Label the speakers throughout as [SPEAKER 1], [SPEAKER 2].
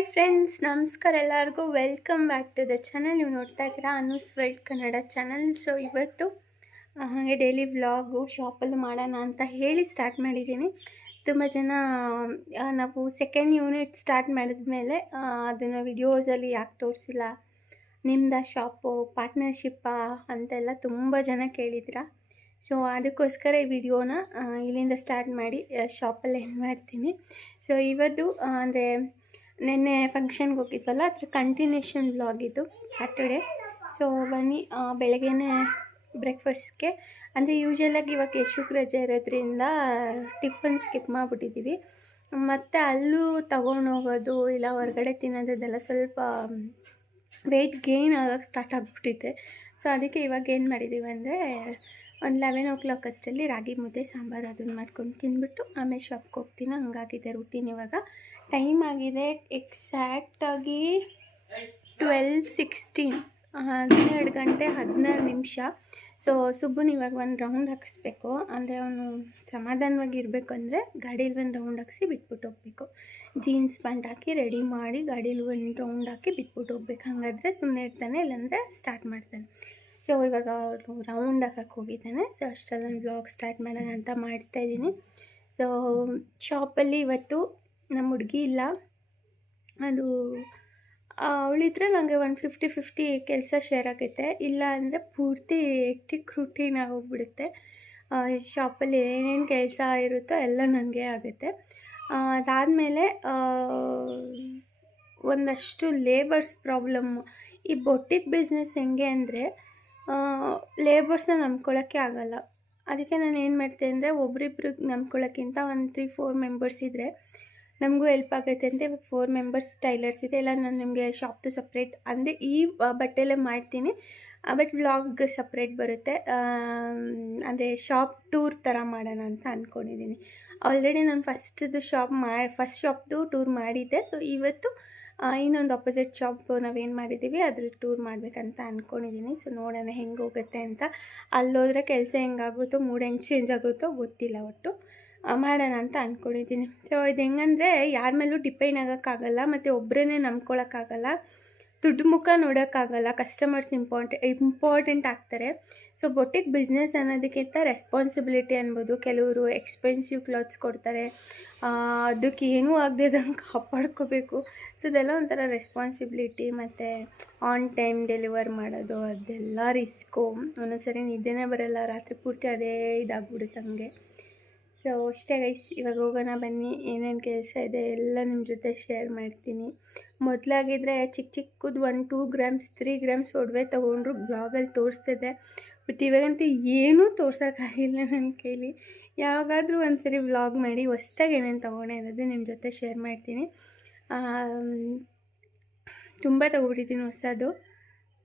[SPEAKER 1] Hi friends, ನಮಸ್ಕಾರ ಎಲ್ಲರಿಗೂ. Welcome back to the channel ನೀವು ನೋಡ್ತಾ ಇದ್ದೀರಾ Anu's world Kannada channel so ಇವತ್ತು ಹಾಗೆ ಡೈಲಿ ವ್ಲಾಗು ಶಾಪಲ್ಲಿ ಮಾಡೋಣ ಅಂತ ಹೇಳಿ ಸ್ಟಾರ್ಟ್ ಮಾಡಿದ್ದೀನಿ. ತುಂಬ ಜನ ನಾವು ಸೆಕೆಂಡ್ ಯೂನಿಟ್ ಸ್ಟಾರ್ಟ್ ಮಾಡಿದ್ಮೇಲೆ ಅದನ್ನು ವಿಡಿಯೋಸಲ್ಲಿ ಯಾಕೆ ತೋರಿಸಿಲ್ಲ. ನಿಮ್ದು ಶಾಪು ಪಾರ್ಟ್ನರ್ಶಿಪ್ಪಾ ಅಂತೆಲ್ಲ ತುಂಬ ಜನ ಕೇಳಿದ್ರ ಸೊ ಅದಕ್ಕೋಸ್ಕರ ಈ ವಿಡಿಯೋನ ಇಲ್ಲಿಂದ ಸ್ಟಾರ್ಟ್ ಮಾಡಿ ಶಾಪಲ್ಲಿ ಏನು ಮಾಡ್ತೀನಿ. ಸೊ ಇವತ್ತು ಅಂದರೆ ನಿನ್ನೆ ಫಂಕ್ಷನ್ಗೆ ಹೋಗಿದ್ವಲ್ಲ, ಅದ್ರ ಕಂಟಿನ್ಯೂಷನ್ ಬ್ಲಾಗ್ ಇದು ಸ್ಯಾಟರ್ಡೇ ಸೊ ಬನ್ನಿ ಬೆಳಗ್ಗೆ ಬೆಳಗ್ಗೆನೇ ಬ್ರೇಕ್ಫಾಸ್ಟ್ಗೆ ಅಂದರೆ ಯೂಶಲಾಗಿ ಇವಾಗ ಯಶುಕ್ ರಜೆ ಇರೋದ್ರಿಂದ ಟಿಫನ್ ಸ್ಕಿಪ್ ಮಾಡಿಬಿಟ್ಟಿದ್ದೀವಿ ಮತ್ತು ಅಲ್ಲೂ ತಗೊಂಡೋಗೋದು ಇಲ್ಲ ಹೊರಗಡೆ ತಿನ್ನೋದೆಲ್ಲ ಸ್ವಲ್ಪ ವೆಯ್ಟ್ ಗೇನ್ ಆಗೋಕ್ಕೆ ಸ್ಟಾರ್ಟ್ ಆಗಿಬಿಟ್ಟಿದೆ. ಸೊ ಅದಕ್ಕೆ ಇವಾಗ ಏನು ಮಾಡಿದ್ದೀವಿ ಅಂದರೆ, ಒಂದು ಲೆವೆನ್ ಓ ಕ್ಲಾಕ್ ಅಷ್ಟರಲ್ಲಿ ರಾಗಿ ಮುದ್ದೆ, ಸಾಂಬಾರು ಅದನ್ನು ಮಾಡ್ಕೊಂಡು ತಿಂದ್ಬಿಟ್ಟು ಆಮೇಲೆ ಶಾಪ್ಗೆ ಹೋಗ್ತೀನಿ. ಹಂಗಾಗಿದೆ ರೂಟೀನ್ ಇವಾಗ. ಟೈಮ್ ಆಗಿದೆ ಎಕ್ಸಾಕ್ಟಾಗಿ ಟ್ವೆಲ್ ಸಿಕ್ಸ್ಟೀನ್ ಹನ್ನೆರಡು ಗಂಟೆ ಹದಿನಾರು ನಿಮಿಷ. ಸೊ ಸುಬ್ಬು ಇವಾಗ ಒಂದು ರೌಂಡ್ ಹಾಕಿಸ್ಬೇಕು. ಅಂದರೆ ಅವನು ಸಮಾಧಾನವಾಗಿ ಇರಬೇಕು ಅಂದರೆ ಗಾಡೀಲಿ ಒಂದು ರೌಂಡ್ ಹಾಕಿಸಿ ಬಿಟ್ಬಿಟ್ಟು ಹೋಗ್ಬೇಕು. ಜೀನ್ಸ್ ಪ್ಯಾಂಟ್ ಹಾಕಿ ರೆಡಿ ಮಾಡಿ ಗಾಡೀಲಿ ಒಂದು ರೌಂಡ್ ಹಾಕಿ ಬಿಟ್ಬಿಟ್ಟು ಹೋಗ್ಬೇಕು. ಹಾಗಾದರೆ ಸುಮ್ಮನೆ ಇರ್ತಾನೆ, ಇಲ್ಲಾಂದರೆ ಸ್ಟಾರ್ಟ್ ಮಾಡ್ತಾನೆ. ಸೊ ಇವಾಗ ಅವನು ರೌಂಡ್ ಹಾಕಕ್ಕೆ ಹೋಗಿದ್ದಾನೆ. ಸೊ ಅಷ್ಟರಲ್ಲಿ ಬ್ಲಾಗ್ ಸ್ಟಾರ್ಟ್ ಮಾಡೋಣ ಅಂತ ಮಾಡ್ತಾಯಿದ್ದೀನಿ ಸೊ ಶಾಪಲ್ಲಿ ಇವತ್ತು ನಮ್ಮ ಹುಡುಗಿ ಇಲ್ಲ. ಅದು ಅವಳಿದ್ರೆ ನನಗೆ ಒನ್ ಫಿಫ್ಟಿ ಫಿಫ್ಟಿ ಕೆಲಸ ಶೇರ್ ಆಗುತ್ತೆ ಇಲ್ಲ ಅಂದರೆ ಪೂರ್ತಿ ಎಕ್ಟಿಕ್ ರೂಟೀನ್ ಆಗೋಗ್ಬಿಡುತ್ತೆ ಶಾಪಲ್ಲಿ ಏನೇನು ಕೆಲಸ ಇರುತ್ತೋ ಎಲ್ಲ ನನಗೆ ಆಗುತ್ತೆ ಅದಾದಮೇಲೆ ಒಂದಷ್ಟು ಲೇಬರ್ಸ್ ಪ್ರಾಬ್ಲಮ್ಮು ಈ ಬೊಟ್ಟಿಗೆ ಬಿಸ್ನೆಸ್ ಹೆಂಗೆ ಅಂದರೆ ಲೇಬರ್ಸ್ನ ನಂಬ್ಕೊಳ್ಳೋಕ್ಕೆ ಆಗಲ್ಲ. ಅದಕ್ಕೆ ನಾನು ಏನು ಮಾಡ್ತೀನಿ ಅಂದರೆ ಒಬ್ರಿಬ್ರಿಗೆ ನಂಬ್ಕೊಳ್ಳೋಕ್ಕಿಂತ ಒಂದು ತ್ರೀ ಫೋರ್ ಮೆಂಬರ್ಸ್ ಇದ್ದರೆ ನಮಗೂ ಹೆಲ್ಪ್ ಆಗೈತೆ ಅಂತ ಇವಾಗ ಫೋರ್ ಮೆಂಬರ್ಸ್ ಟೈಲರ್ಸ್ ಇದೆ. ಇಲ್ಲ ನಾನು ನಿಮಗೆ ಶಾಪ್ದು ಸಪ್ರೇಟ್ ಅಂದರೆ ಈ ಬಟ್ಟೆಲ್ಲೇ ಮಾಡ್ತೀನಿ. ಬಟ್ ವ್ಲಾಗ್ ಸಪ್ರೇಟ್ ಬರುತ್ತೆ. ಅಂದರೆ ಶಾಪ್ ಟೂರ್ ಥರ ಮಾಡೋಣ ಅಂತ ಅಂದ್ಕೊಂಡಿದ್ದೀನಿ ಆಲ್ರೆಡಿ ನಾನು ಫಸ್ಟ್ದು ಶಾಪ್ ಮಾ ಫಸ್ಟ್ ಶಾಪ್ದು ಟೂರ್ ಮಾಡಿದ್ದೆ. ಸೊ ಇವತ್ತು ಇನ್ನೊಂದು ಅಪೋಸಿಟ್ ಶಾಪ್ ನಾವೇನು ಮಾಡಿದ್ದೀವಿ ಅದ್ರ ಟೂರ್ ಮಾಡಬೇಕಂತ ಅಂದ್ಕೊಂಡಿದ್ದೀನಿ ಸೊ ನೋಡೋಣ ಹೆಂಗೆ ಹೋಗುತ್ತೆ ಅಂತ. ಅಲ್ಲೋದ್ರೆ ಕೆಲಸ ಹೆಂಗಾಗುತ್ತೋ ಮೂಡ್ ಹೆಂಗೆ ಚೇಂಜ್ ಆಗುತ್ತೋ ಗೊತ್ತಿಲ್ಲ ಒಟ್ಟು. ಮಾಡೋಣ ಅಂತ ಅಂದ್ಕೊಂಡಿದ್ದೀನಿ ಸೊ ಇದು ಹೆಂಗಂದರೆ ಯಾರ ಮೇಲೂ ಡಿಪೆಂಡ್ ಆಗೋಕ್ಕಾಗಲ್ಲ, ಮತ್ತು ಒಬ್ಬರೇ ನಂಬ್ಕೊಳಕ್ಕಾಗಲ್ಲ, ದುಡ್ಡು ಮುಖ ನೋಡೋಕ್ಕಾಗಲ್ಲ ಕಸ್ಟಮರ್ಸ್ ಇಂಪಾರ್ಟೆ ಇಂಪಾರ್ಟೆಂಟ್ ಆಗ್ತಾರೆ. ಸೊ ಬೊಟ್ಟಿಕ್ ಬಿಸ್ನೆಸ್ ಅನ್ನೋದಕ್ಕಿಂತ ರೆಸ್ಪಾನ್ಸಿಬಿಲಿಟಿ ಅನ್ಬೋದು. ಕೆಲವರು ಎಕ್ಸ್ಪೆನ್ಸಿವ್ ಕ್ಲಾತ್ಸ್ ಕೊಡ್ತಾರೆ ಅದಕ್ಕೆ ಏನೂ ಆಗದೇದಂಗೆ ಕಾಪಾಡ್ಕೋಬೇಕು. ಸೊ ಇದೆಲ್ಲ ಒಂಥರ ರೆಸ್ಪಾನ್ಸಿಬಿಲಿಟಿ ಮತ್ತು ಆನ್ ಟೈಮ್ ಡೆಲಿವರ್ ಮಾಡೋದು, ಅದೆಲ್ಲ ರಿಸ್ಕು ಒಂದೊಂದ್ಸರಿ ನಿದ್ದೆನೇ ಬರೋಲ್ಲ, ರಾತ್ರಿ ಪೂರ್ತಿ ಅದೇ ಇದಾಗ್ಬಿಡುತ್ತೆ ಹಂಗೆ. ಸೊ ಅಷ್ಟೇ ಗೈಸ್ ಇವಾಗ ಹೋಗೋಣ, ಬನ್ನಿ. ಏನೇನು ಕೆಲಸ ಇದೆ ಎಲ್ಲ ನಿಮ್ಮ ಜೊತೆ ಶೇರ್ ಮಾಡ್ತೀನಿ. ಮೊದಲಾಗಿದ್ರೆ ಚಿಕ್ಕ ಚಿಕ್ಕದು one two grams three grams ಒಡವೆ ತೊಗೊಂಡ್ರು ಬ್ಲಾಗಲ್ಲಿ ತೋರಿಸ್ತಿದ್ದೆ. ಬಟ್ ಇವಾಗಂತೂ ಏನೂ ತೋರ್ಸೋಕ್ಕಾಗಿಲ್ಲ ನನ್ನ ಕೈಲಿ. ಯಾವಾಗಾದರೂ ಒಂದ್ಸರಿ ವ್ಲಾಗ್ ಮಾಡಿ ಹೊಸ್ದಾಗಿ ಏನೇನು ತೊಗೊಂಡೆ ಅನ್ನೋದು ನಿಮ್ಮ ಜೊತೆ ಶೇರ್ ಮಾಡ್ತೀನಿ. ತುಂಬ ತೊಗೊಬಿಟ್ಟಿದ್ದೀನಿ ಹೊಸದು.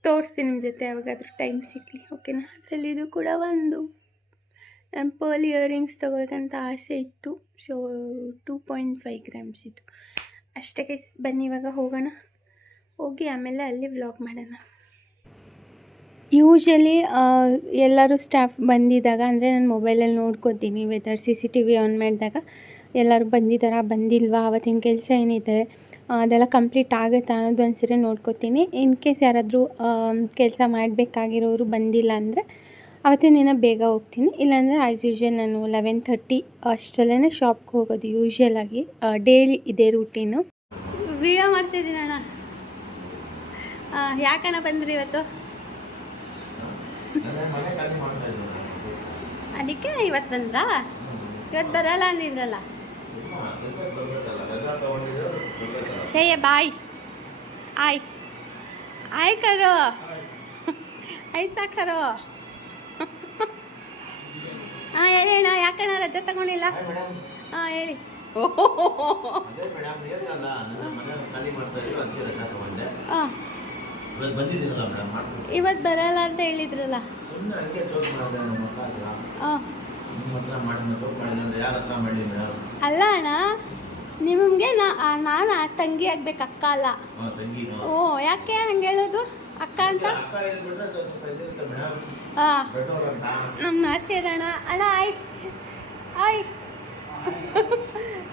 [SPEAKER 1] ತೋರಿಸ್ತೀನಿ ನಿಮ್ಮ ಜೊತೆ ಯಾವಾಗಾದರೂ ಟೈಮ್ ಸಿಕ್ಕಲಿ ಓಕೆನಾ ಅದರಲ್ಲಿ ಇದು ಕೂಡ ಒಂದು. ನಾನು ಪರ್ಲ್ ಇಯರಿಂಗ್ಸ್ ತೊಗೋಬೇಕಂತ ಆಸೆ ಇತ್ತು. So two point five grams ಇತ್ತು. ಅಷ್ಟಕ್ಕೆ ಬನ್ನಿ, ಇವಾಗ ಹೋಗೋಣ. ಹೋಗಿ ಆಮೇಲೆ ಅಲ್ಲಿ ವ್ಲಾಗ್ ಮಾಡೋಣ. ಯೂಶಲಿ ಎಲ್ಲರೂ ಸ್ಟಾಫ್ ಬಂದಿದ್ದಾಗ, ಅಂದರೆ ನಾನು ಮೊಬೈಲಲ್ಲಿ ನೋಡ್ಕೋತೀನಿ weather C C T V on ಮಾಡಿದಾಗ, ಎಲ್ಲರೂ ಬಂದಿದ್ದಾರಾ, ಬಂದಿಲ್ವಾ, ಅವತ್ತಿನ ಕೆಲಸ ಏನಿದೆ, ಅದೆಲ್ಲ ಕಂಪ್ಲೀಟ್ ಆಗುತ್ತಾ ಅನ್ನೋದು ಒಂದ್ಸರಿ ನೋಡ್ಕೋತೀನಿ. ಇನ್ ಕೇಸ್ ಯಾರಾದರೂ ಕೆಲಸ ಮಾಡಬೇಕಾಗಿರೋರು ಬಂದಿಲ್ಲ ಅಂದರೆ ಅವತ್ತಿನ ದಿನ ಬೇಗ ಹೋಗ್ತೀನಿ. ಇಲ್ಲಾಂದರೆ ಆ್ಯಸ್ ಯೂಶ್ವಲ್ ನಾನು ಲೆವೆನ್ ಥರ್ಟಿ ಅಷ್ಟರಲ್ಲೇ ಶಾಪ್ಗೆ ಹೋಗೋದು ಯೂಶ್ವಲಾಗಿ ಡೈಲಿ ಇದೇ ರೂಟೀನು ವಿಡಿಯೋ ಮಾಡ್ತಿದ್ದೀನಿ ಅಣ್ಣ. ಯಾಕಣ್ಣ ಬಂದ್ರಿ ಇವತ್ತು? ಅದಕ್ಕೆ ಇವತ್ತು ಬಂದ್ರಾ? ಇವತ್ತು ಬರಲ್ಲ ಅಂದಿದ್ರಲ್ಲ. ಸೇಯ ಬಾಯ್. ಆಯ್. ಆಯ್ ಕರೋ. ಐಸಾ ಕರೋ ಹಾಂ ಹೇಳಿ ಅಣ್ಣ ಯಾಕಣ್ಣ ರಜೆ ತಗೊಂಡಿಲ್ಲ? ಹಾಂ ಹೇಳಿ.
[SPEAKER 2] ಇವತ್ತು
[SPEAKER 1] ಬರಲ್ಲ ಅಂತ ಹೇಳಿದ್ರಲ್ಲ. ಅಲ್ಲ ಅಣ್ಣ ನಿಮಗೆ ನಾ ನಾನು ತಂಗಿ ಆಗ್ಬೇಕು ಅಕ್ಕ ಅಲ್ಲ. ಓ ಯಾಕೆ ಹಂಗೆ ಹೇಳೋದು? ಅಕ್ಕ ಅಂತ? ಹಾಂ ನಮ್ಮ ಸೇರೋಣ ಅಣ್ಣ ಆಯ್. ಆಯ್.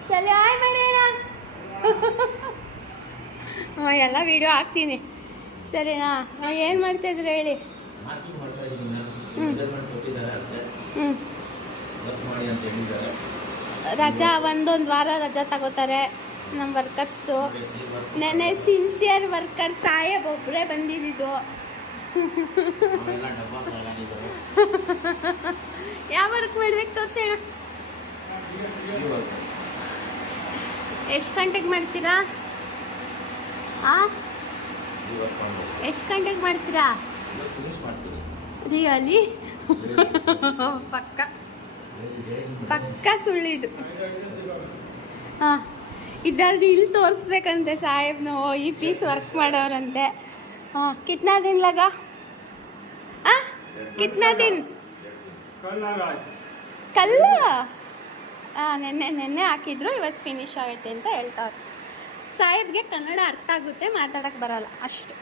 [SPEAKER 1] ಸರಿ ಆಯ್ ಮಾಡಿ ಅಣ್ಣ. ಎಲ್ಲ ವಿಡಿಯೋ ಹಾಕ್ತೀನಿ. ಸರಿನಾ? ಏನು ಮಾಡ್ತಾಯಿದ್ರು ಹೇಳಿ? ಹ್ಞೂ ರಜಾ ಒಂದೊಂದು ವಾರ ರಜಾ ತಗೋತಾರೆ. ನಮ್ಮ ವರ್ಕರ್ಸ್ದು. ನೆನ್ನೆ ಸಿನ್ಸಿಯರ್ ವರ್ಕರ್ ಸಾಹೇಬ್ ಒಬ್ಬರೇ ಬಂದಿದ್ದು ಯಾವ ವರ್ಕ್ ಮಾಡ್ಬೇಕು ತೋರ್ಸೋಣ. ಎಷ್ಟು ಗಂಟೆಗೆ ಮಾಡ್ತೀರಾ? ಆ. ಎಷ್ಟು ಗಂಟೆಗೆ ಮಾಡ್ತೀರಾ? ರಿಯಲಿ ಪಕ್ಕ. ಪಕ್ಕ ಸುಳ್ಳಿದು ಹಾಂ ಇದಲ್ದು ಇಲ್ಲಿ ತೋರಿಸ್ಬೇಕಂತೆ ಸಾಹೇಬ್ನು. ಈ ಪೀಸ್ ವರ್ಕ್ ಮಾಡೋರಂತೆ. ಹಾಂ, ಕಿತ್ನಾ ದಿನ ಲಗ? ಹಾಂ ಕಿತ್ನಾ ದಿನ? ಕಲ್ಲ? ಹಾಂ ನೆನ್ನೆ ನೆನ್ನೆ ಹಾಕಿದ್ರು, ಇವತ್ತು ಫಿನಿಶ್ ಆಗೈತೆ ಅಂತ ಹೇಳ್ತಾವ್ರು ಸಾಹೇಬ್ಗೆ ಕನ್ನಡ ಅರ್ಥ ಆಗುತ್ತೆ ಮಾತಾಡಕ್ಕೆ ಬರಲ್ಲ, ಅಷ್ಟು.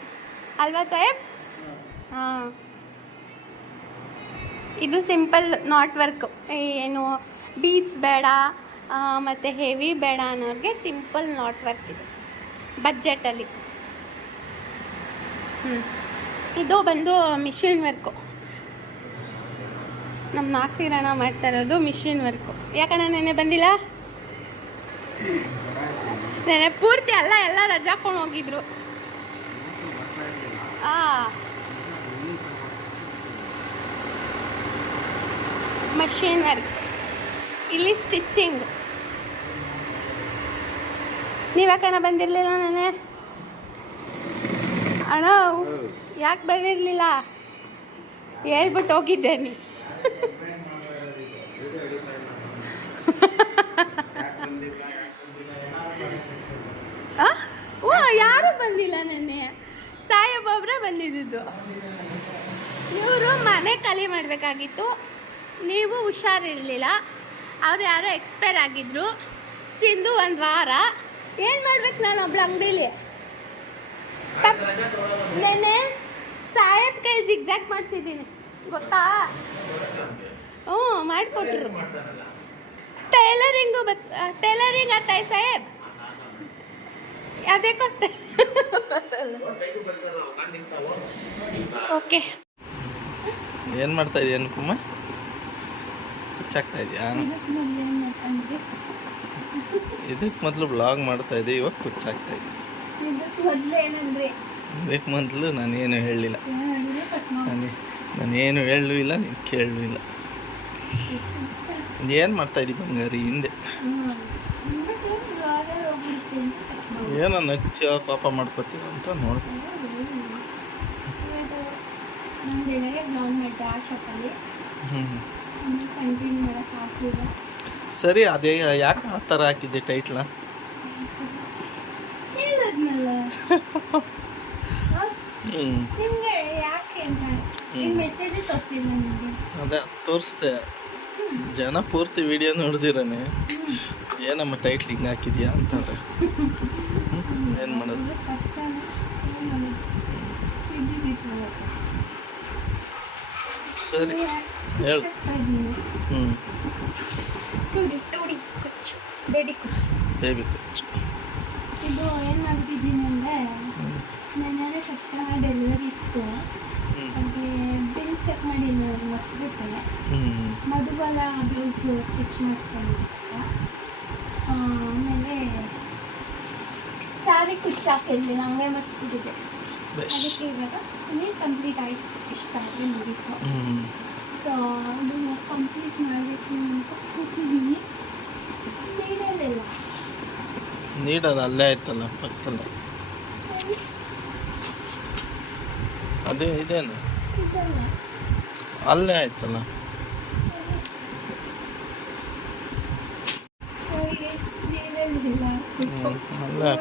[SPEAKER 1] ಅಲ್ವಾ ಸಾಹೇಬ್? ಹಾಂ. ಇದು ಸಿಂಪಲ್ ನಾಟ್ ವರ್ಕ್ ಏನು ಬೀಚ್ ಬೇಡ ಮತ್ತು ಹೆವಿ ಬೇಡ ಅನ್ನೋರಿಗೆ ಸಿಂಪಲ್ ನಾಟ್ ವರ್ಕ್ ಇದೆ. ಬಜೆಟಲ್ಲಿ ಹ್ಞೂ ಇದು ಬಂದು ಮಿಷಿನ್ ವರ್ಕು ನಮ್ಮ ನಾಸಿರಣ ಮಾಡ್ತಾ ಇರೋದು ಮಿಷಿನ್ ವರ್ಕು ಯಾಕಣ್ಣ ನೆನೆ ಬಂದಿಲ್ಲ? ನೆನೆ ಪೂರ್ತಿ ಅಲ್ಲ, ಎಲ್ಲ ರಜಾ ಹಾಕೊಂಡು ಹೋಗಿದ್ರು. ಹಾಂ ಮಷೀನ್ ವರ್ಕ್ ಇಲ್ಲಿ ಸ್ಟಿಚ್ಚಿಂಗ್ ನೀವು ಯಾಕಣ್ಣ ಬಂದಿರಲಿಲ್ಲ ನಾನೇ? ಅಣ್ಣ, ಯಾಕೆ ಬಂದಿರಲಿಲ್ಲ? ಹೇಳ್ಬಿಟ್ಟು ಹೋಗಿದ್ದೆ ನೀ. ಆ? ಓ, ಯಾರು ಬಂದಿಲ್ಲ ನೆನ್ನೆ? ಸಾಹೇಬ್ ಒಬ್ಬರೇ ಬಂದಿದ್ದು ಇವರು ಮನೆ ಖಾಲಿ ಮಾಡಬೇಕಾಗಿತ್ತು. ನೀವು ಹುಷಾರಿರಲಿಲ್ಲ. ಅವ್ರು ಯಾರೋ ಎಕ್ಸ್ಪೈರ್ ಆಗಿದ್ರು. ಸಿಂಧು ಒಂದು ವಾರ. ಏನು ಮಾಡ್ಬೇಕು ನಾನು ಒಬ್ಳು ಅಂಗಡಿಲಿ? ನೆನೆ ಸಾಯಬ್ ಕೈ ಜಿಗ್ಜಾಗ್ ಮಾಡಿಸಿದ್ದೀನಿ. ಗೊತ್ತಾ? ಹ್ಞೂ ಮಾಡಿಕೊಟ್ರು. ಟೈಲರಿಂಗು ಬತ್ ಟೈಲರಿಂಗ್ ಆತಾಯ್ ಸಾಹೇಬ್? ಅದಕ್ಕೋಸ್ಕರ. ಓಕೆ.
[SPEAKER 3] ಏನು ಮಾಡ್ತಾ ಇದೀಯ ಕುಮ್ಮ ಹುಚ್ಚಾಗ್ತಾ ಇದೆಯಾ? ಇದಕ್ಕೆ ಮೊದಲು ಬ್ಲಾಗ್ ಮಾಡ್ತಾ ಇದೆ ಇವಾಗ ಕುಚ್ಚಾಗ್ತಾ ಇದೆ
[SPEAKER 1] ಇದಕ್ಕೆ ಮೊದಲು
[SPEAKER 3] ನಾನೇನು ಹೇಳಲಿಲ್ಲ. ನಾನು ನಾನೇನು ಹೇಳಲು ಇಲ್ಲ ನೀನು ಕೇಳಲೂ ಇಲ್ಲ ಏನು ಮಾಡ್ತಾ ಇದ್ದೀವಿ ಬಂಗಾರಿ ಹಿಂದೆ? ಏನೋ ನಚ್ಚಿ ಪಾಪ ಮಾಡ್ಕೋತೀವ ಅಂತ ನೋಡಿ. ಹ್ಞೂ
[SPEAKER 1] ಕಂಟಿನ್ಯೂ
[SPEAKER 3] ಸರಿ ಅದೇ ಯಾಕೆ ಆ ಥರ ಹಾಕಿದ್ದೆ ಟೈಟ್ಲ ಅದೇ ತೋರಿಸ್ದೆ. ಜನ ಪೂರ್ತಿ ವಿಡಿಯೋ ನೋಡ್ದಿರನೆ. ಏನಮ್ಮ ಟೈಟ್ಲ್ ಹಿಂಗೆ ಹಾಕಿದ್ಯಾ ಅಂತಂದ್ರೆ ಏನು ಮಾಡೋದು
[SPEAKER 1] ಕಷ್ಟನೇ ಏನ್ ಮಾಡೋದು? ಇದ್ದಿದ್ದಿತ್ತು.
[SPEAKER 3] ಸರಿ. ಹೇಳು. ಹ್ಞೂ
[SPEAKER 1] ಟುಡಿ ಕುಚ್ಚು
[SPEAKER 3] ಬೇಬಿ ಕುಚ್ಚು.
[SPEAKER 1] ಇದು ಏನು ಮಾಡ್ತಿದ್ದೀನಿ ಅಂದರೆ ಮನೆಯಲ್ಲೇ ಕಷ್ಟ ಡೆಲಿವರಿ ಇತ್ತು. ಅದಕ್ಕೆ ಬಿಲ್ ಚೆಕ್ ಮಾಡಿ ಮರ್ತ್ಬಿಟ್ಟೆ.
[SPEAKER 3] ಹ್ಞೂ
[SPEAKER 1] ಮಧುಬಲ ಬ್ಲೌಸ್ ಸ್ಟಿಚ್ ಮಾಡಿಸ್ಕೊಂಡಿದ್ದೆ. ಆಮೇಲೆ ಸ್ಯಾರಿ ಕುಚ್ಚು ಹಾಕಿರ್ಲಿಲ್ಲ ಹಂಗೆ ಮರ್ತ್ಬಿಟ್ಟಿದ್ದೆ
[SPEAKER 3] ಬೆಸ್ಟ್
[SPEAKER 1] ಅದಕ್ಕೆ ಇವಾಗ ಇನ್ನೇ ಕಂಪ್ಲೀಟ್ ಆಯ್ತು. ಇಷ್ಟ ಆದರೆ ಮುಗೀತು. ಸೊ ಅದನ್ನು ಕಂಪ್ಲೀಟ್ ಮಾಡಬೇಕು ಅಂತ ಕೂತಿದ್ದೀನಿ. ನೀಡಲಿಲ್ಲ?
[SPEAKER 3] ನೀಡೋದು ಅಲ್ಲೇ ಆಯ್ತಲ್ಲ ಪಕ್ಕದಲ್ಲ. ಅದೇ ಇದೇನು? ಅಲ್ಲೇ ಆಯ್ತಲ್ಲ. ಅಲ್ಲೇ.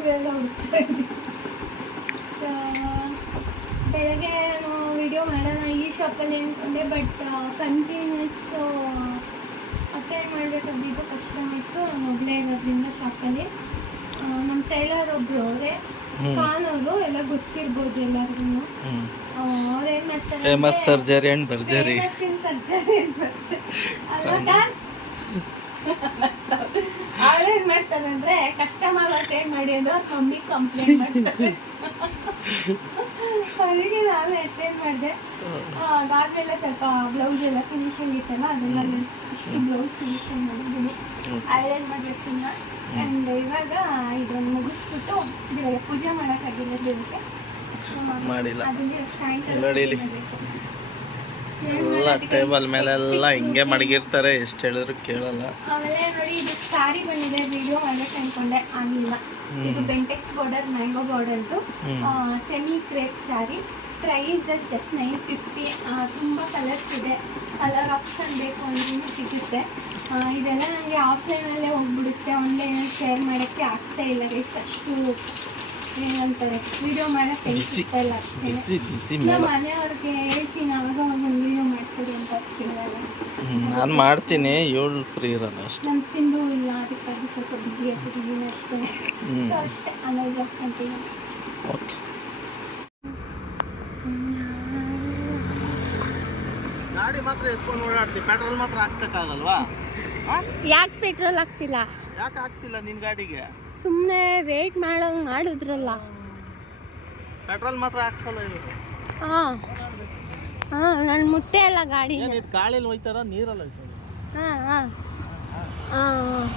[SPEAKER 1] ಬೆಳಗ್ಗೆ ನಾನು ವಿಡಿಯೋ ಮಾಡೋಣ ಈ ಶಾಪಲ್ಲಿ ಅಂದ್ಕೊಂಡೆ ಬಟ್ ಕಂಟಿನ್ಯೂಸ್ ಅಟೆಂಡ್ ಮಾಡಬೇಕಾಗಿದ್ದು ಕಸ್ಟಮರ್ಸು ನಾನು ಒಬ್ಬಳೇ ಇರೋದ್ರಿಂದ ಶಾಪಲ್ಲಿ ನಮ್ಮ ಟೈಲರ್ ಒಬ್ರು ಅವರೇ ಖಾನ್ ಅವರು ಎಲ್ಲ ಗೊತ್ತಿರ್ಬೋದು ಎಲ್ಲರಿಗೂ ಅವ್ರೇನು ಮಾಡ್ತಾರೆ
[SPEAKER 3] ಫೇಮಸ್ ಸರ್ಜರಿ ಆ್ಯಂಡ್ ಬರ್ಜರಿ
[SPEAKER 1] ಸರ್ಜರಿ ಅವ್ರೇನ್ ಮಾಡ್ತಾರೆ ಅಂದ್ರೆ ಕಸ್ಟಮರ್ ಅಟೆಂಡ್ ಮಾಡಿ ಅಂದ್ರೆ ಕಮ್ಮಿ ಕಂಪ್ಲೇಂಟ್ ಮಾಡ್ತಾರೆ. ಅದಕ್ಕೆ ನಾನು ಅಟೆಂಡ್ ಮಾಡಿದೆ. ಅದಾದ್ಮೇಲೆ ಸ್ವಲ್ಪ ಬ್ಲೌಸ್ ಎಲ್ಲ ಫಿನಿಶಿಂಗ್ ಇತ್ತಲ್ಲ ಅದೆಲ್ಲ ಇಷ್ಟು ಬ್ಲೌಸ್ ಫಿನಿಶಿಂಗ್ ಮಾಡಿದ್ದೀನಿ. ಐರನ್ ಮಾಡಬೇಕು ಆ್ಯಂಡ್ ಇವಾಗ ಇದನ್ನು ಮುಗಿಸ್ಬಿಟ್ಟು ಬೆಳಗ್ಗೆ ಪೂಜೆ ಮಾಡೋಕ್ಕಾಗಿಲ್ಲ ದೇವಕ್ಕೆ
[SPEAKER 3] ಮಾಡಿಲ್ಲ. ನೋಡಿ ಇಲ್ಲಿ. ಎಲ್ಲ ಟೇಬಲ್ ಮೇಲೆಲ್ಲ ಹಿಂಗೆ ಮಡಗಿರ್ತಾರೆ ಎಷ್ಟು ಹೇಳಿದ್ರು ಕೇಳಲ್ಲ.
[SPEAKER 1] ಆಮೇಲೆ ನೋಡಿ ಇದು ಸಾರಿ ಬಂದಿದೆ ವಿಡಿಯೋ ಮಾಡಬೇಕು ಅನ್ಕೊಂಡೆ. ಆಗಿಲ್ಲ ಇದು Bentex border mango ಬಾರ್ಡರ್ದು semi crepe saree price just nine fifty ತುಂಬ ಕಲರ್ಸ್ ಇದೆ. ಕಲರ್ ಆಪ್ಷನ್ ಬೇಕು ಅಂದ್ರೂ ಸಿಗುತ್ತೆ. ಇದೆಲ್ಲ ನನಗೆ ಆಫ್ಲೈನಲ್ಲೇ ಹೋಗ್ಬಿಡುತ್ತೆ. ಆನ್ಲೈನಲ್ಲಿ ಶೇರ್ ಮಾಡೋಕ್ಕೆ ಆಗ್ತಾ ಇಲ್ಲ ಗೈಸ್ ಅಷ್ಟು ಏನಂತಾರೆ ವಿಡಿಯೋ ಮಾಡೋಕ್ಕೆ. ಸಿಗ್ತಾ ಇಲ್ಲ ಅಷ್ಟೇ ಮನೆಯವ್ರಿಗೆ ಹೇಳ್ತೀನಿ. ಅವಾಗ ಒಂದು
[SPEAKER 3] ನಾನು ಮಾಡ್ತೀನಿ ಏಳು ಫ್ರೀ ಇರಲ್ಲ ಅಷ್ಟೇ.
[SPEAKER 1] ನಮ್ಮ ಸಿಂಧು ಇಲ್ಲ ಅದಕ್ಕಾಗಿ ಸ್ವಲ್ಪ ಬ್ಯುಸಿ ಆಗ್ಬಿಟ್ಟಿದ್ದೀನಿ ಅಷ್ಟೇ. ಸೊ ಅಷ್ಟೇ ಆಮೇಲೆ ಕಂಟಿನ್ಯೂ
[SPEAKER 3] ಓಕೆ. ಗಾಡಿ ಮಾತ್ರ ಎತ್ಕೊಂಡು ಓಡಾಡ್ತಿ ಪೆಟ್ರೋಲ್ ಮಾತ್ರ ಹಾಕ್ಸಕ್ಕಾಗಲ್ವಾ
[SPEAKER 1] ಯಾಕೆ ಪೆಟ್ರೋಲ್ ಹಾಕ್ಸಿಲ್ಲ?
[SPEAKER 3] ಯಾಕೆ ಹಾಕ್ಸಿಲ್ಲ ನಿನ್ನ ಗಾಡಿಗೆ?
[SPEAKER 1] ಸುಮ್ಮನೆ ವೇಟ್ ಮಾಡೋಂಗೆ ಮಾಡಿದ್ರಲ್ಲ.
[SPEAKER 3] ಪೆಟ್ರೋಲ್ ಮಾತ್ರ ಹಾಕ್ಸಲ್ಲ ಇವರು.
[SPEAKER 1] ಹಾಂ ಹಾಂ ನನ್ನ ಮುಟ್ಟೆ ಅಲ್ಲ ಗಾಡಿ.
[SPEAKER 3] ಏನು ಇದು ಗಾಳಿಲಿ ಹೋಯ್ತಾರ? ನೀರಲ್ಲಿ ಹೋಯ್ತಾರ
[SPEAKER 1] ಹಾಂ ಹಾಂ. ಹಾಂ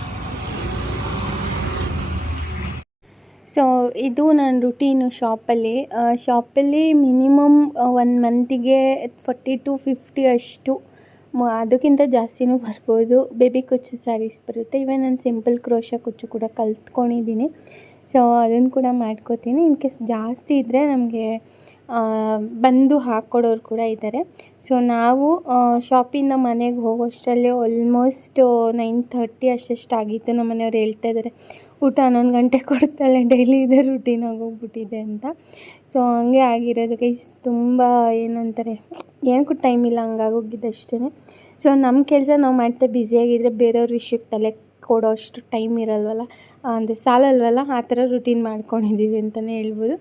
[SPEAKER 1] ಸೊ ಇದು ನನ್ನ ರುಟೀನು ಶಾಪಲ್ಲಿ ಶಾಪಲ್ಲಿ ಮಿನಿಮಮ್ ಒನ್ ಮಂತಿಗೆ ಫೋರ್ಟಿ ಟು ಫಿಫ್ಟಿ ಅಷ್ಟು ಮ ಅದಕ್ಕಿಂತ ಜಾಸ್ತಿನೂ ಬರ್ಬೋದು. ಬೇಬಿ ಕುಚ್ಚು ಸ್ಯಾರೀಸ್ ಬರುತ್ತೆ. ಇವನ್ ನಾನು ಸಿಂಪಲ್ ಕ್ರೋಶ ಕುಚ್ಚು ಕೂಡ ಕಲ್ತ್ಕೊಂಡಿದ್ದೀನಿ. ಸೊ ಅದನ್ನು ಕೂಡ ಮಾಡ್ಕೋತೀನಿ. ಇನ್ ಕೇಸ್ ಜಾಸ್ತಿ ಇದ್ದರೆ ನಮಗೆ ಬಂದು ಹಾಕ್ಕೊಡೋರು ಕೂಡ ಇದ್ದಾರೆ. ಸೊ ನಾವು ಶಾಪಿಂದ ಮನೆಗೆ ಹೋಗೋಷ್ಟರಲ್ಲಿ ಆಲ್ಮೋಸ್ಟ್ ನೈನ್ ಥರ್ಟಿ ಅಷ್ಟೆಷ್ಟು ಆಗಿತ್ತು ನಮ್ಮ ಮನೆಯವ್ರು ಹೇಳ್ತಾ ಇದ್ದಾರೆ. ಊಟ ಹನ್ನೊಂದು ಗಂಟೆ ಕೊಡ್ತಾಳೆ ಡೈಲಿ ಇದೇ ರುಟೀನ್ ಆಗೋಗ್ಬಿಟ್ಟಿದೆ ಅಂತ. ಸೊ ಹಂಗೆ ಆಗಿರೋದು ಕೈಸ್ ತುಂಬ ಏನಂತಾರೆ ಏನಕ್ಕೂ ಟೈಮ್ ಇಲ್ಲ ಹಂಗಾಗೋಗಿದ್ದಷ್ಟೇ ಸೊ ನಮ್ಮ ಕೆಲಸ ನಾವು ಮಾಡ್ತಾ ಬ್ಯುಸಿಯಾಗಿದ್ದರೆ ಬೇರೆಯವ್ರ ವಿಷಯಕ್ಕೆ ತಲೆ ಕೊಡೋ ಅಷ್ಟು ಟೈಮ್ ಇರಲ್ವಲ್ಲ ಅಂದರೆ ಸಾಲಲ್ವಲ್ಲ, ಆ ಥರ ರುಟೀನ್ ಮಾಡ್ಕೊಂಡಿದ್ದೀವಿ ಅಂತಲೇ ಹೇಳ್ಬೋದು.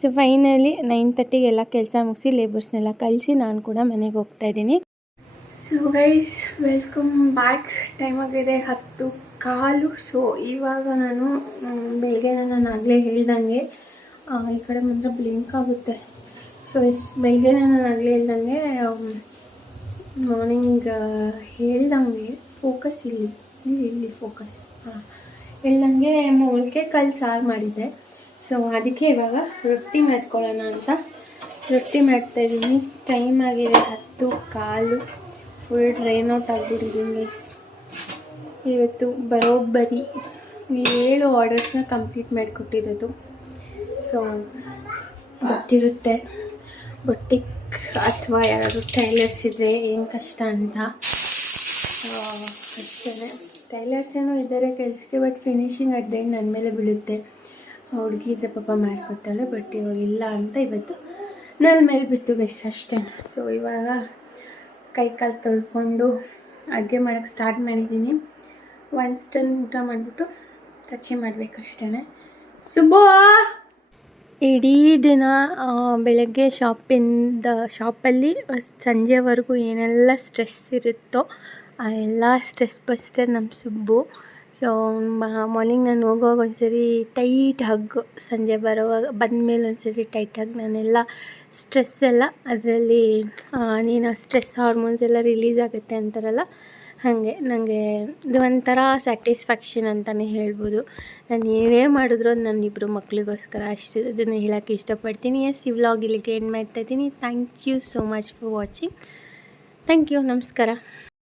[SPEAKER 1] ಸೊ ಫೈನಲಿ ನೈನ್ ತರ್ಟಿಗೆ ಎಲ್ಲ ಕೆಲಸ ಮುಗಿಸಿ ಲೇಬರ್ಸ್ನೆಲ್ಲ ಕಳಿಸಿ ನಾನು ಕೂಡ ಮನೆಗೆ ಹೋಗ್ತಾ ಇದ್ದೀನಿ. So guys welcome back time ಆಗಿದೆ ಹತ್ತು ಕಾಲು. ಸೊ ಇವಾಗ ನಾನು ಬೆಳಗ್ಗೆ ನಾನು ಆಗಲೇ ಹೇಳ್ದಂಗೆ ಈ ಕಡೆ ಬಂದರೆ ಬ್ಲಿಂಕ್ ಆಗುತ್ತೆ. ಸೊ ಎಸ್, ಬೆಳಗ್ಗೆ ನಾನು ಆಗಲೇ ಹೇಳ್ದಂಗೆ ಮಾರ್ನಿಂಗ್ ಹೇಳ್ದಂಗೆ ಫೋಕಸ್ ಇಲ್ಲಿ. ಇಲ್ಲಿ ಫೋಕಸ್ ಹಾಂ ನನಗೆ ಮೊಳಕೆ ಕಾಲು ಸಾರು ಮಾಡಿದ್ದೆ. ಸೊ ಅದಕ್ಕೆ ಇವಾಗ ರೊಟ್ಟಿ ಮಾಡ್ಕೊಳ್ಳೋಣ ಅಂತ. ರೊಟ್ಟಿ ಮಾಡ್ತಾಯಿದ್ದೀನಿ ಟೈಮ್ ಆಗಿದೆ ಹತ್ತು, ಕಾಲು. ಫುಲ್ ಡ್ರೈನ್ ಔಟ್ ಆಗಿಬಿಟ್ಟಿದ್ದೀನಿ ಇವತ್ತು ಬರೋಬ್ಬರಿ. ಏಳು ಆರ್ಡರ್ಸ್ನ ಕಂಪ್ಲೀಟ್ ಮಾಡಿಕೊಟ್ಟಿರೋದು. ಸೊ ಗೊತ್ತಿರುತ್ತೆ. ಬೊಟ್ಟಿಕ್ ಅಥವಾ ಯಾರಾದರೂ ಟೈಲರ್ಸ್ ಇದ್ದರೆ ಏನು ಕಷ್ಟ ಅಂತ. ಅಷ್ಟೇ ಟೈಲರ್ಸ್ ಏನೋ ಇದ್ದಾರೆ ಕೆಲಸಕ್ಕೆ, ಬಟ್ ಫಿನಿಶಿಂಗ್ ಅಡ್ಡಾಗಿ ನನ್ನ ಮೇಲೆ ಬೀಳುತ್ತೆ. ಹುಡುಗಿ ಇದ್ರೆ ಪಾಪ ಮಾಡ್ಕೊತಾಳೆ, ಬಟ್ ಇವಾಗ ಇಲ್ಲ ಅಂತ ಇವತ್ತು ನನ್ನ ಮೇಲೆ ಬಿತ್ತು ಗೈಸ್ ಅಷ್ಟೇ. ಸೊ ಇವಾಗ ಕೈ ಕಾಲು ತೊಳ್ಕೊಂಡು ಅಡುಗೆ ಮಾಡೋಕ್ಕೆ ಸ್ಟಾರ್ಟ್ ಮಾಡಿದ್ದೀನಿ. ಒಂದು ಟನ್ ಊಟ ಮಾಡಿಬಿಟ್ಟು ಮಾಡಬೇಕು ಮಾಡಬೇಕಷ್ಟೇ ಸುಬ್ಬು! ಇಡೀ ದಿನ ಬೆಳಗ್ಗೆ ಶಾಪಿಂದ ಶಾಪಲ್ಲಿ ಸಂಜೆವರೆಗೂ ಏನೆಲ್ಲ ಸ್ಟ್ರೆಸ್ ಇರುತ್ತೋ ಆ ಎಲ್ಲ ಸ್ಟ್ರೆಸ್ ಬಸ್ಟರ್ ನಮ್ಮ ಸುಬ್ಬು. ಸೊ ಮಾರ್ನಿಂಗ್ ನಾನು ಹೋಗುವಾಗ ಒಂದ್ಸರಿ ಟೈಟ್ ಹಗ್ ಸಂಜೆ ಬರೋವಾಗ, ಬಂದಮೇಲೆ ಒಂದ್ಸರಿ ಟೈಟ್ ಹಗ್ ನಾನೆಲ್ಲ ಸ್ಟ್ರೆಸ್ ಎಲ್ಲ ಅದರಲ್ಲಿ ನೀನು ಸ್ಟ್ರೆಸ್ ಹಾರ್ಮೋನ್ಸ್ ಎಲ್ಲ ರಿಲೀಸ್ ಆಗುತ್ತೆ ಅಂತಾರಲ್ಲ? ಹಾಗೆ ನನಗೆ ಇದು ಒಂಥರ ಸ್ಯಾಟಿಸ್ಫ್ಯಾಕ್ಷನ್ ಅಂತಲೇ ಹೇಳ್ಬೋದು. ನಾನು ಏನೇ ಮಾಡಿದ್ರು ಅದು ನನ್ನ ಇಬ್ಬರು ಮಕ್ಕಳಿಗೋಸ್ಕರ ಅಷ್ಟು ಅದನ್ನು ಹೇಳೋಕ್ಕೆ ಇಷ್ಟಪಡ್ತೀನಿ. ಎಸ್ ಈ ವ್ಲಾಗ್ ಇಲ್ಲಿಗೆ ಎಂಡ್ ಮಾಡ್ತಾಯಿದ್ದೀನಿ thank you so much for watching thank you ನಮಸ್ಕಾರ.